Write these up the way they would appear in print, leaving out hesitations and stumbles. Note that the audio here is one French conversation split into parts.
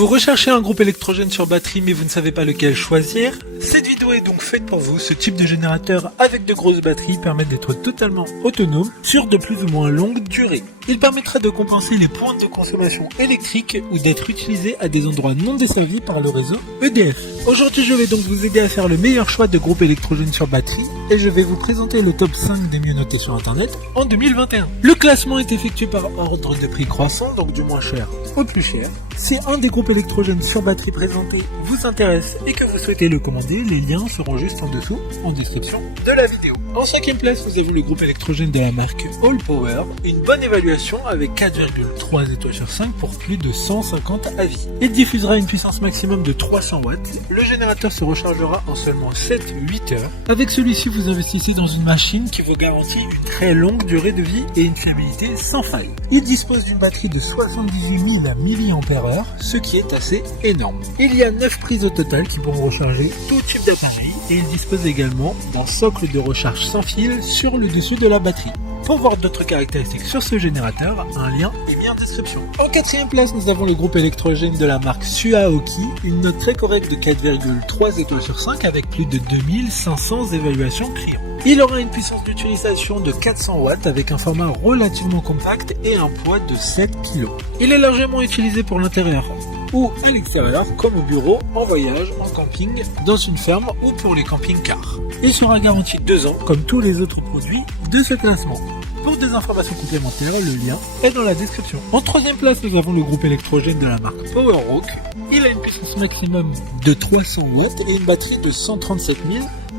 Vous recherchez un groupe électrogène sur batterie mais vous ne savez pas lequel choisir? Cette vidéo est donc faite pour vous. Ce type de générateur avec de grosses batteries permet d'être totalement autonome sur de plus ou moins longue durée. Il permettra de compenser les pointes de consommation électrique ou d'être utilisé à des endroits non desservis par le réseau EDF. Aujourd'hui, je vais donc vous aider à faire le meilleur choix de groupe électrogène sur batterie et je vais vous présenter le top 5 des mieux notés sur internet en 2021. Le classement est effectué par ordre de prix croissant, donc du moins cher au plus cher. Si un des groupes électrogènes sur batterie présentés vous intéresse et que vous souhaitez le commander, les liens seront juste en dessous, en description de la vidéo. En 5e place, vous avez le groupe électrogène de la marque All Power, une bonne évaluation avec 4,3 étoiles sur 5 pour plus de 150 avis. Il diffusera une puissance maximum de 300 watts. Le générateur se rechargera en seulement 7-8 heures. Avec celui-ci, vous investissez dans une machine qui vous garantit une très longue durée de vie et une fiabilité sans faille. Il dispose d'une batterie de 78 000 mAh, ce qui est assez énorme. Il y a 9 prises au total qui pourront recharger tout type d'appareil et il dispose également d'un socle de recharge sans fil sur le dessus de la batterie. Pour voir d'autres caractéristiques sur ce générateur, un lien est mis en description. En 4e place, nous avons le groupe électrogène de la marque Suaoki, une note très correcte de 4,3 étoiles sur 5 avec plus de 2500 évaluations clients. Il aura une puissance d'utilisation de 400 watts avec un format relativement compact et un poids de 7 kg. Il est largement utilisé pour l'intérieur ou à l'extérieur comme au bureau, en voyage, en camping, dans une ferme ou pour les camping-cars. Il sera garanti 2 ans comme tous les autres produits de ce classement. Pour des informations complémentaires, le lien est dans la description. En 3e place, nous avons le groupe électrogène de la marque PowerOak. Il a une puissance maximum de 300 watts et une batterie de 137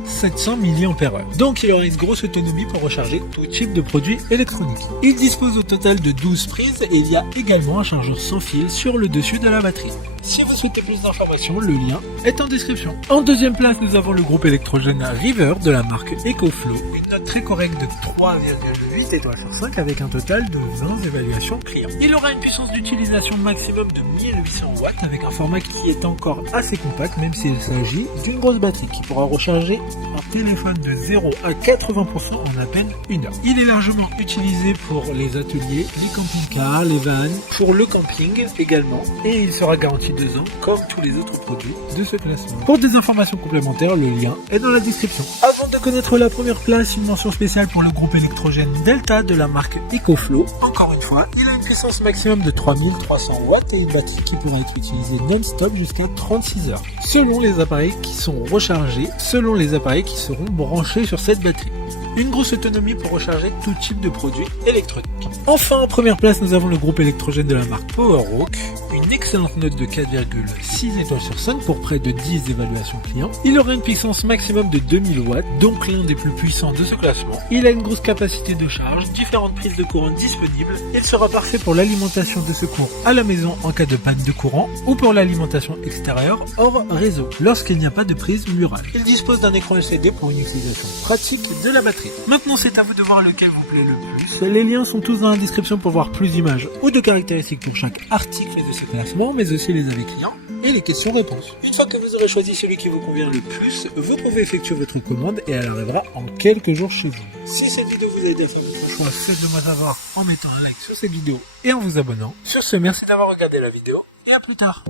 700 mAh. Donc il aura une grosse autonomie pour recharger tout type de produits électroniques. Il dispose au total de 12 prises et il y a également un chargeur sans fil sur le dessus de la batterie. Si vous souhaitez plus d'informations, le lien est en description. En 2e place, nous avons le groupe électrogène River de la marque EcoFlow, une note très correcte de 3,8 étoiles sur 5 avec un total de 20 évaluations clients. Il aura une puissance d'utilisation maximum de 1800 watts avec un format qui est encore assez compact même s'il s'agit d'une grosse batterie qui pourra recharger un téléphone de 0 à 80% en à peine 1 heure. Il est largement utilisé pour les ateliers, les camping-cars, les vannes, pour le camping également et il sera garanti 2 ans comme tous les autres produits de ce classement. Pour des informations complémentaires, le lien est dans la description. Avant de connaître la première place, une mention spéciale pour le groupe électrogène Delta de la marque EcoFlow. Encore une fois, il a une puissance maximum de 3300 watts et une batterie qui pourra être utilisée non-stop jusqu'à 36 heures, selon les appareils qui sont rechargés, selon les appareils qui seront branchés sur cette batterie. Une grosse autonomie pour recharger tout type de produits électroniques. Enfin, en première place, nous avons le groupe électrogène de la marque PowerOak, une excellente note de 4,6 étoiles sur 5 pour près de 10 évaluations clients. Il aura une puissance maximum de 2000 watts, donc l'un des plus puissants de ce classement. Il a une grosse capacité de charge, différentes prises de courant disponibles. Il sera parfait pour l'alimentation de secours à la maison en cas de panne de courant ou pour l'alimentation extérieure hors réseau, lorsqu'il n'y a pas de prise murale. Il dispose d'un écran LCD pour une utilisation pratique de la batterie. Maintenant, c'est à vous de voir lequel vous plaît le plus. Les liens sont tous dans la description pour voir plus d'images ou de caractéristiques pour chaque article de ce classement, mais aussi les avis clients et les questions-réponses. Une fois que vous aurez choisi celui qui vous convient le plus, vous pouvez effectuer votre commande et elle arrivera en quelques jours chez vous. Si cette vidéo vous a aidé à faire votre choix, faites-le moi savoir en mettant un like sur cette vidéo et en vous abonnant. Sur ce, merci d'avoir regardé la vidéo et à plus tard.